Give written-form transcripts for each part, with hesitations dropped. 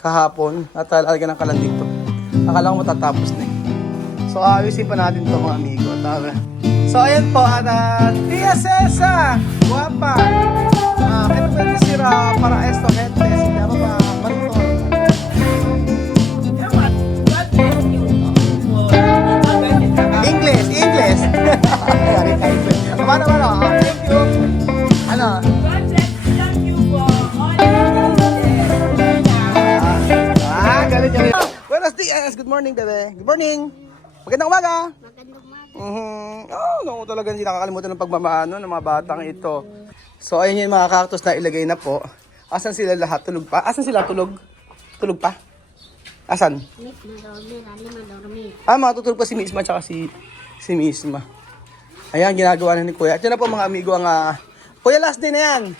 kahapon at lalagyan ng kalan dito. Akala ko matatapos na eh. So ayusin pa natin to mga amigo. Tara. So ayan po at Tia Cesa, guwapa. Ito ba yung sira para esto gente? Siya ba marito? English. Ano? Thank you. Ano? Galing. Buenos dias. Good morning, bebe. Good morning. Magandang umaga. Magandang umaga. No, talaga hindi nakakalimutan ng pagmamano ng mga batang ito. So, ayun yung mga cactus na ilagay na po. Asan sila lahat? Tulog pa? Asan sila? Tulog pa? Asan? Matutulog pa si Misma tsaka si Misma. Ayan, ginagawa na ni Kuya. At yun na po mga amigo ang... Kuya, last day na yan.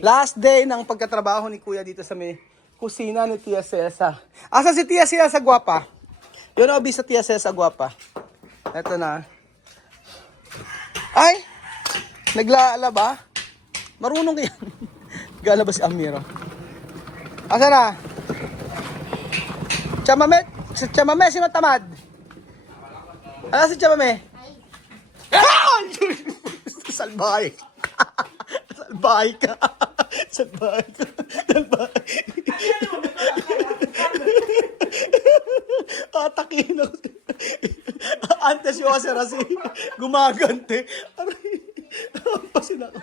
Last day ng pagkatrabaho ni Kuya dito sa may kusina ni Tia Cesa. Asan si Tia Cesa guwapa? Yun ang sa Tia Cesa guwapa. Eto na. Ay! Naglalaba? Marunong yan. Galaba si Amiro. Asan na? Chamame, si Matamad. Ano si Chamame? Salbahay. Salbahay ka. Atakin ako. Antes yung kasi gumagante. Pasin ako.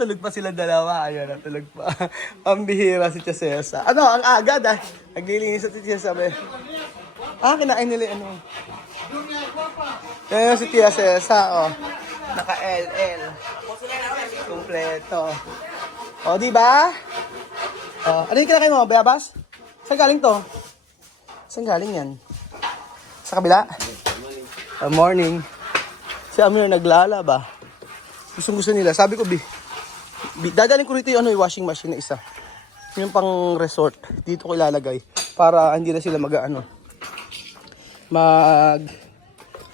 Tulog pa sila dalawa. Ayan, tulog pa. Ang bihira si Tia Cesa. Ano, ang agad naglilinis sa Tia Cesa. Kinain nila ano. Ayan si Tia Cesa, Naka-LL. Kompleto. Di ba? Ano yung kinakain mo, Bayabas? Saan galing to? Saan galing yan? Sa kabila? Morning. Si Amir naglalaba. Gusto nila. Sabi ko, dadaling ko rito yung washing machine na isa. Yung pang resort. Dito ko ilalagay. Para hindi na sila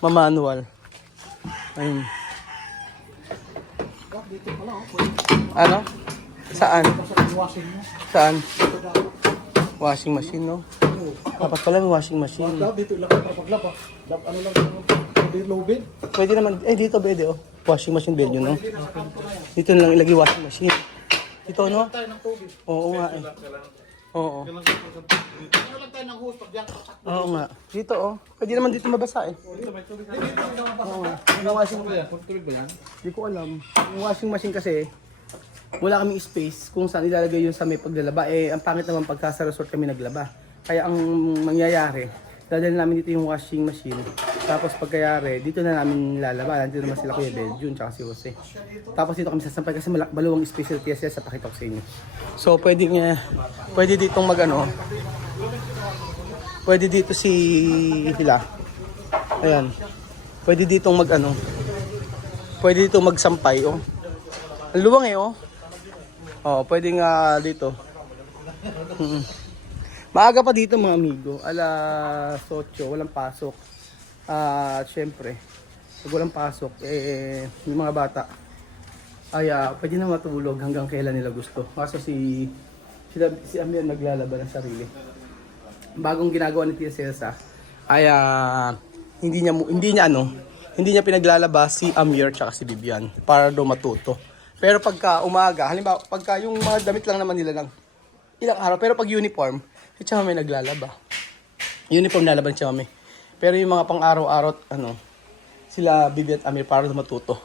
manual. Ayun. Ano? Saan? Washing machine, no? Dapat pala may washing machine. Dito lang ang paglaba. Ano lang low bed? Pwede naman. Dito pwede, washing machine bed yun, no? Dito na lang ilagay washing machine. Dito, no? Oo nga, Oo. Oo nga. Dito, Pwede naman dito mabasa, Oo. Yung washing machine. Hindi ko alam. Yung washing machine kasi, wala kaming space kung saan ilalagay yun sa may paglalaba. Ang pangit naman pagka sa resort kami naglaba. Kaya ang mangyayari, dadalhin namin dito yung washing machine. Tapos pagkayari, dito na namin lalaba. Nandito naman sila Kuya Beljun tsaka si Jose. Tapos dito kami sasampay kasi maluwang special TSS sa pakita ko sa inyo. So pwede ditong pwede dito sila. Ayan. Pwede ditong pwede ditong magsampay, Ang luwang pwede nga dito. Maaga pa dito mga amigo. Alas 8, walang pasok. Syempre, pag walang pasok, yung mga bata ay pwede na matulog hanggang kailan nila gusto. Kaso si Amir naglalaba ng sarili. Bagong ginagawa ni Tia Cesa ay hindi niya pinaglalaba si Amir tsaka si Bibian para daw matuto. Pero pagka umaga, halimbawa, pagka yung mga damit lang naman nila lang ilang araw, pero pag uniform, si Chamame naglalaba. Uniform lalaban si Chamame. Pero yung mga pang-araw-araw, sila Bibi at Amir para matuto.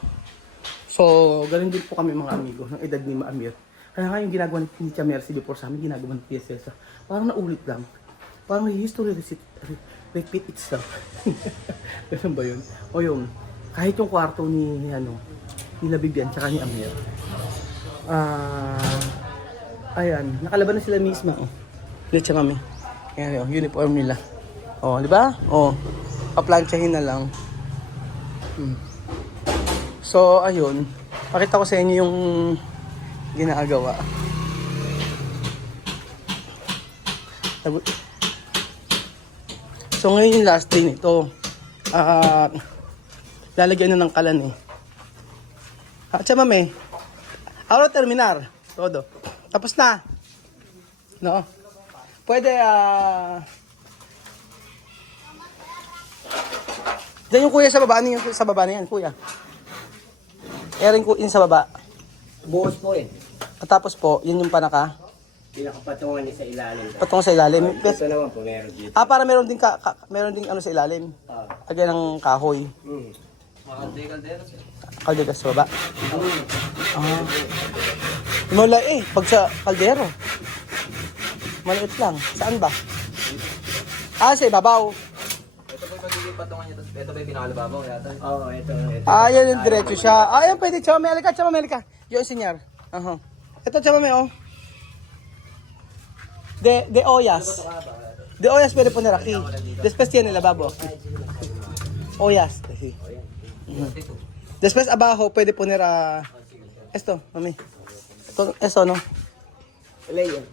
So, ganun din po kami mga amigo ng edad ni Amir. Kaya yung ginagawa ni Tia Mercy before sa amin, ginagawa ni Tia Cesa. Parang naulit lang. Parang may history repeat itself. Ganun ba yun? O yung, kahit yung kwarto nila Bibian tsaka ni Amir. Ayan, nakalaban na sila misma. Let's kami. Ayan, uniform nila. Di ba? Paplantsahin na lang. So, ayun. Pakita ko sa inyo yung ginagawa. So, ngayon yung last day nito. Lalagyan na ng kalan Chamame. Ahora terminar. Todo. Tapos na. No? Pwede, Diyan yung kuya sa baba. Ano yung sa baba na yan, kuya? Erin ko yun sa baba. Buhos po eh. At tapos po, yun yung panaka. Pinakapatungan niya sa ilalim. Patong sa ilalim. Ito naman po, meron dito. Para meron din meron din ano sa ilalim. Agad ng kahoy. Kaldero sa baba. Mula pag sa kaldero. Maliit lang. Saan ba? Sa ibabaw. Ito po yung magiging patungan niya. Ito ba yung pinakalababaw yata? Oo, ito. Yan yung diretso siya. Yan pwede. Chama Melika. Yung sinyar. Ito chama oh. De Oyas. De Oyas pwede po niraki. Después tiene lababo. Oyas. Kasi. Después abajo pwede poner esto, mami. Esto, no?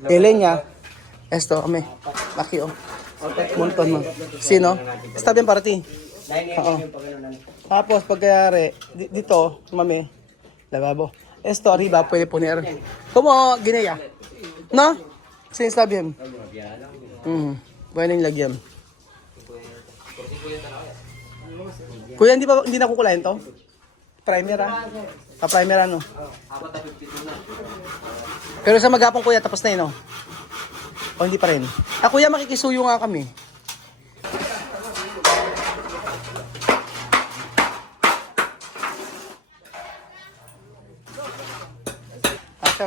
Leña. Esto, mami. Aquí, montón, no? Sino? Está bien para ti. Oo. Tapos, pagkayari, dito, mami, lababo. Esto, arriba, pwede poner. Como Guinea. No? Sí, está bien. Bueno yung lagyan. Kuya, hindi na kukulayan to? Primer primer ano? Pero sa maghapon kuya, tapos na yun, no? O hindi pa rin? Kuya, makikisuyo nga kami.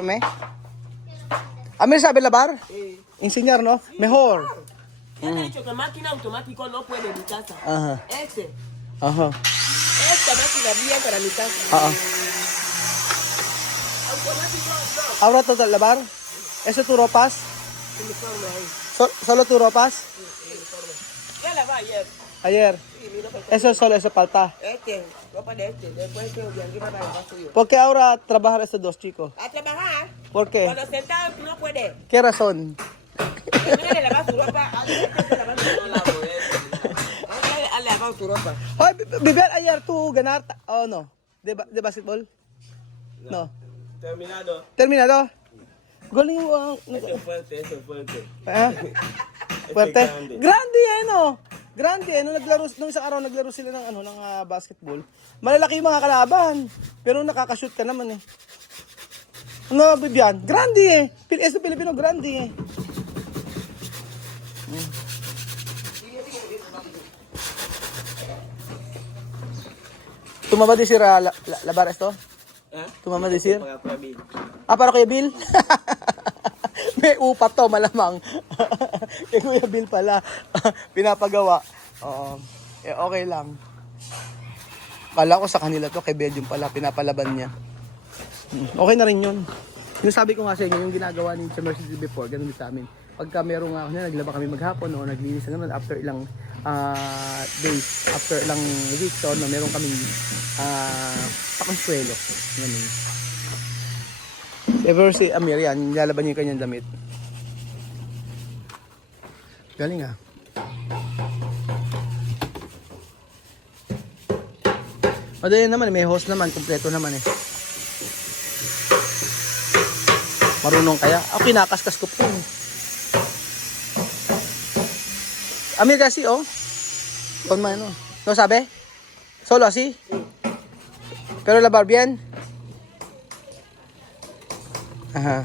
Me? ¿Me sabe lavar? Enseñar, ¿no? Mejor. He dicho que máquina automático no puede en mi casa. Ajá. Esta máquina bien para mi casa. Automático no. ¿Ahora total lavar? ¿Eso tu ropas? Uniforme ahí. ¿Solo tu ropas? Ya la va ayer. Ayer. Sí, mi ropa. Eso falta. Ropa de Después de arriba para el suyo. ¿Por qué ahora trabajan estos dos chicos? A trabajar. ¿Por qué? Cuando sentado no puede. ¿Qué razón? Termina de lavar su ropa. Antes de lavar su ropa. Antes de lavar su ropa. Hoy, Bibel, ayer tú ganar, no? De basketball? No. Terminado? Galing mo. Eso es fuerte. Fuerte. Grande no? Grande nung nung isang araw naglaro sila ng basketball. Malalaki yung mga kalaban, pero nakaka-shoot ka naman eh. Ano, Bibian? Grande Eso Pilipino, grande ¿Tu mamá decir lavar esto? ¿Tu mamá decir? Para Kuya Bill? May upa to, malamang. Kay Kuya Bill pala. Pinapagawa. Oo. Okay lang. Kala ko sa kanila to, kay Belgium pala. Pinapalaban niya. Okay na rin yun. Yung sabi ko nga sa inyo, yung ginagawa ni Mercedes before, ganun din sa amin. Pagka merong naglaba kami maghapon o naglinis na naman after ilang days, after ilang weeks, so meron kaming pakonsuelo. Ganun. Ever si Amir yan, nilalaban niya yung kanyang damit. Galing Madali naman, may host naman, kompleto naman eh. Marunong kaya? Kinakaskas ko po. Amir kasi con mano. ¿No sabe? ¿Solo así? ¿Pero lavar bien? Ajá.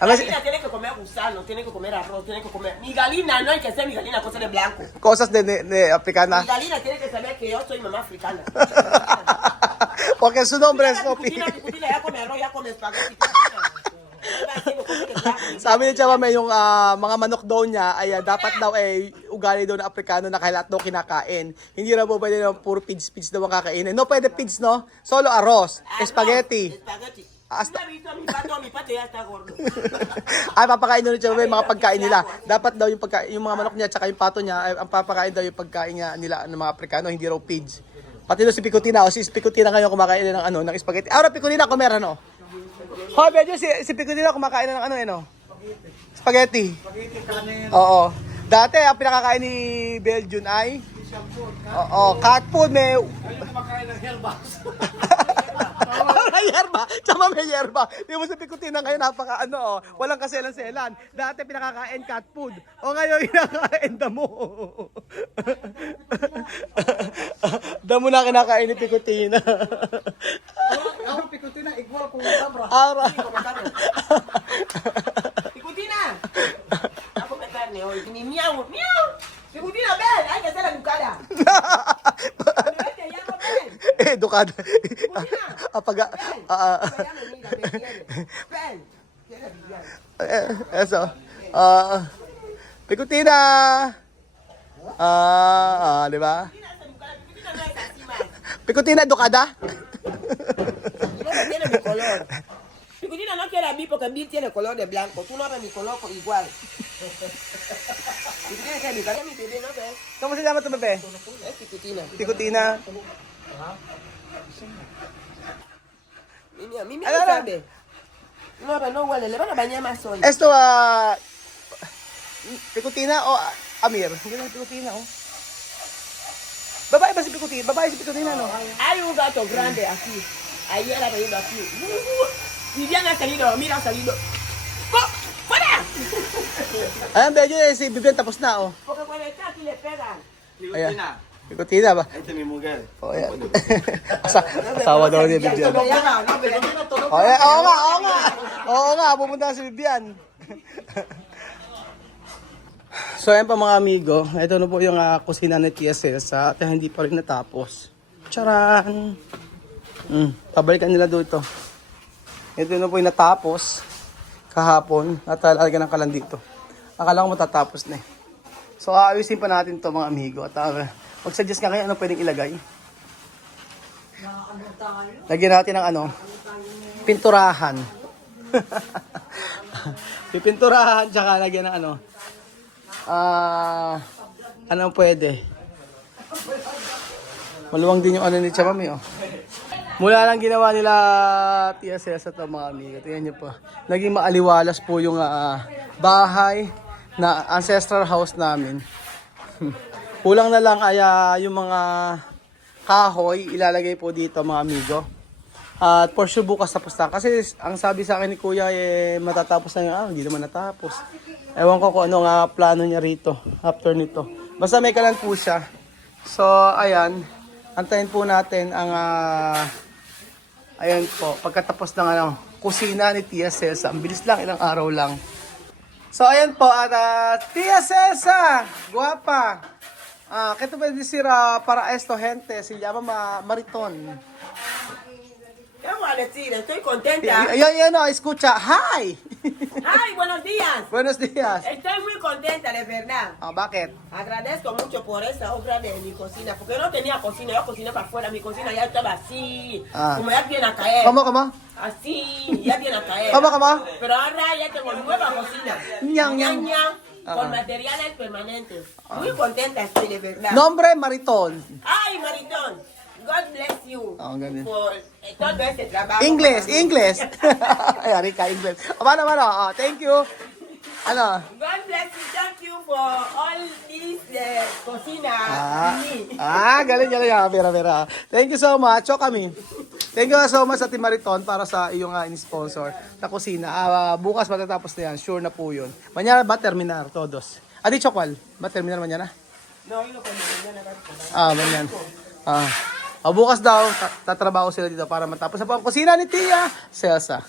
A La veces, gallina tiene que comer gusano, tiene que comer arroz, tiene que comer... Mi gallina no hay que hacer mi gallina cosa de blanco. cosas de africana. Mi gallina tiene que saber que yo soy mamá africana. Porque su nombre es Poppy. Picutina, ya come arroz, ya come espagueti. Sabi ni Chama May, yung mga manok daw niya ay dapat daw ugali daw na Afrikano na lahat daw kinakain. Hindi na po pwede na puro pids daw ang kakainin. No, pwede pids, no? Solo arroz, spaghetti. Espagueti. Hasta... ¿No has visto mi pato ya está gordo? Ay, papakain daw ni Chama May mga pagkain nila. Dapat daw yung yung mga manok niya at saka yung pato niya, ang papakain daw yung pagkain nila ng mga Afrikano, hindi raw pids. Pati daw si Picotina, si Picotina ngayon kumakain ng spaghetti. Ahora Picotina comer, ano? Hoy, medyo si Picotina kumakain ng spaghetti. Oo. Dati, ang pinakakain ni Belgian ay? cat food, may... Kumakain ng hellbox. may yerba. Tsaka may yerba. Di mo sa Pikutina ngayon, napaka ano, walang kaselan-selan. Dati pinakakain cat food. O ngayon, kinakain damo. Damo na kinakain ni Pikutina. Ako Pikutina, igual kung sabra. Ara. Pikutina! Ako may karne, oh. Ini miau, miau! Pikutina, ven! Hay que hacer la educada. Vete, llama, ven. Edukado. Apaga. Ven. Llama, mira, me quiere. Ven. Quiere brillar. Eso. Pikutina. Di ba? Pikutina no es así, man. Pikutina, edukada? Y no tiene mi color. Pikutina no quiere a mí porque Bill tiene color de blanco. Tú no ves mi color igual. Pikutina es mi color, mi bebé, ¿no ves? ¿Cómo se llama tu bebé? Es Pikutina. Pikutina. Mimi Ano, no ano? sabe. No, pero no huele. Le van a bañar más hoy. Esto, Pikutina o Amir? Hindi na Pikutina, oh. Babae ba si Pikutina? Babae si Pikutina, no? Hay un gato grande aquí. Ayer ha venido aquí. Vivian ha salido, mira ha salido. ¡Fuera! Ayan, Bejo, si Vivian tapos na, oh. Porque cuando está aquí le pegan. Ayan. Pikutina ba? Ito mi mujer. Oh, ayan. Asawa daw ni Vivian. No, no, pero Oh, ayan. Oo nga, oo nga. Oo nga, pupunta si Vivian. So ayan pa mga amigo, ito na po yung kusina ni TSL sa at hindi pa rin natapos. Charan! Pabalikan nila doon ito. Ito na po yung natapos kahapon at lalagyan ng kalan dito. Akala ko matatapos na eh. So aayusin pa natin to mga amigo at mag-suggest nga kayo ano pwedeng ilagay. Lagyan natin ng ano, pinturahan. Pipinturahan tsaka lagyan ng ano, anong pwede? Maluwang din yung ano ni Chamami, oh. Mula lang ginawa nila TSS at mga amigo. Tingnan nyo po. Naging maaliwalas po yung bahay na ancestral house namin. Kulang na lang ay yung mga kahoy ilalagay po dito mga amigo. At for sure bukas tapos na. Kasi ang sabi sa akin ni Kuya matatapos na yung hindi naman natapos. Ewan ko kung ano nga plano niya rito after nito. Basta may kalan po siya. So ayan, antayin po natin ang ayan po, pagkatapos ng kusina ni Tia Cesa. Ang bilis lang, ilang araw lang. So ayan po, at Tia Cesa, guwapa. ¿Qué te puedes decir para esto, gente? Se llama Mariton. ¿Qué voy a decir? Estoy contenta. Yan, escucha. Hi! ¡Ay, buenos días! Buenos días. Estoy muy contenta, de verdad. Bakit? Agradezco mucho por esta obra de mi cocina, porque yo no tenía cocina, yo cociné para afuera, mi cocina ya estaba así, como ya viene a caer. ¿Cómo? Así, ya viene a caer. ¿Cómo? Pero ahora ya tengo nueva cocina. Ñam. Con materiales permanentes. Muy contenta estoy, de verdad. Nombre Mariton. ¡Ay, Maritón! God bless you Ganun. por todo este trabajo. English. Ay, Arika, English. Paano? Thank you. Ano? God bless you. Thank you for all this cocina. Galing. Pera. Thank you so much. O kami. Thank you so much sa Team Mariton para sa iyong in-sponsor na kusina. Bukas matatapos na yan. Sure na po yun. Mañana va a terminar todos. Dicho cual? Va a terminar mañana? No, yo no puedo. Mañana. Bukas daw, tatrabaho sila dito para matapos na po ang kusina ni Tia Cesa.